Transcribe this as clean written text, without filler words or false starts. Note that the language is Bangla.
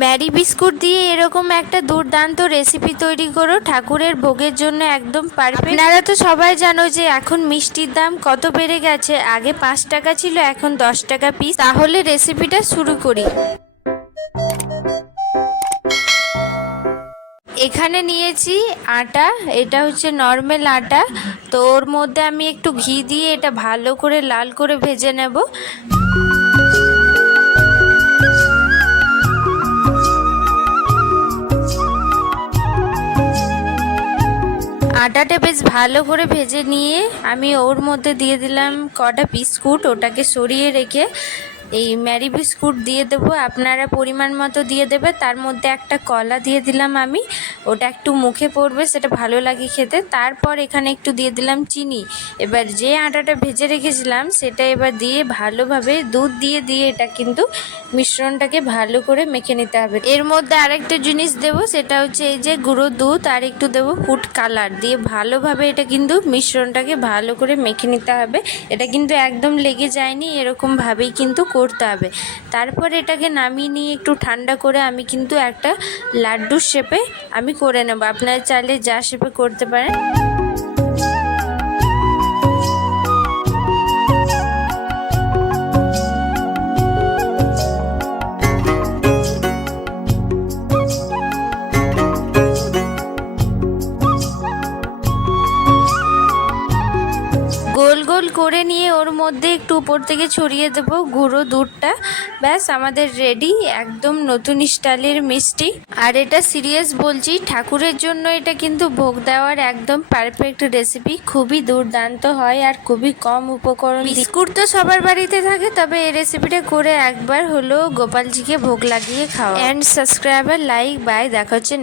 ম্যারি বিস্কুট দিয়ে এরকম একটা দুর্দান্ত রেসিপি তৈরি করো, ঠাকুরের ভোগের জন্য একদম পারফেক্ট। আপনারা তো সবাই জানো যে এখন মিষ্টির দাম কত বেড়ে গেছে, আগে 5 টাকা ছিল, এখন 10 টাকা পিস। তাহলে রেসিপিটা শুরু করি। এখানে নিয়েছি আটা, এটা হচ্ছে নর্মাল আটা। তো ওর মধ্যে আমি একটু ঘি দিয়ে এটা ভালো করে লাল করে ভেজে নেব। আটাটা বেশ ভালো করে ভেজে নিয়ে আমি ওর মধ্যে দিয়ে দিলাম কটা বিস্কুট, ওটাকে সরিয়ে রেখে এই ম্যারি বিস্কুট দিয়ে দেবো। আপনারা পরিমাণ মতো দিয়ে দেবে। তার মধ্যে একটা কলা দিয়ে দিলাম আমি, ওটা একটু মুখে পড়বে, সেটা ভালো লাগে খেতে। তারপর এখানে একটু দিয়ে দিলাম চিনি। এবার যে আটাটা ভেজে রেখেছিলাম সেটা এবার দিয়ে ভালোভাবে দুধ দিয়ে এটা কিন্তু মিশ্রণটাকে ভালো করে মেখে নিতে হবে। এর মধ্যে আরেকটা জিনিস দেব, সেটা হচ্ছে এই যে গুঁড়ো দুধ, আর একটু দেবো ফুড কালার দিয়ে ভালোভাবে এটা কিন্তু মিশ্রণটাকে ভালো করে মেখে নিতে হবে। এটা কিন্তু একদম লেগে যায়নি, এরকমভাবেই কিন্তু করতে হবে। তারপর এটাকে নামিয়ে নিয়ে একটু ঠান্ডা করে আমি কিন্তু একটা লাড্ডুর শেপে আমি করে নেব। আপনারা চাইলে যা শেপে করতে পারেন। গোল গোল করে নিয়ে ওর মধ্যে একটু উপর থেকে ছড়িয়ে দেবো গুঁড়ো দুধটা। ব্যাস আমাদের রেডি একদম নতুন স্টাইলের মিষ্টি। আর এটা সিরিয়াস বলছি, ঠাকুরের জন্য এটা কিন্তু ভোগ দেওয়ার একদম পারফেক্ট রেসিপি। খুবই দুর্দান্ত হয় আর খুবই কম উপকরণ। বিস্কুট তো সবার বাড়িতে থাকে, তবে এই রেসিপিটা করে একবার হলো গোপালজিকে ভোগ লাগিয়ে খাওয়া। অ্যান্ড সাবস্ক্রাইবার, লাইক, বাই, দেখা হচ্ছে।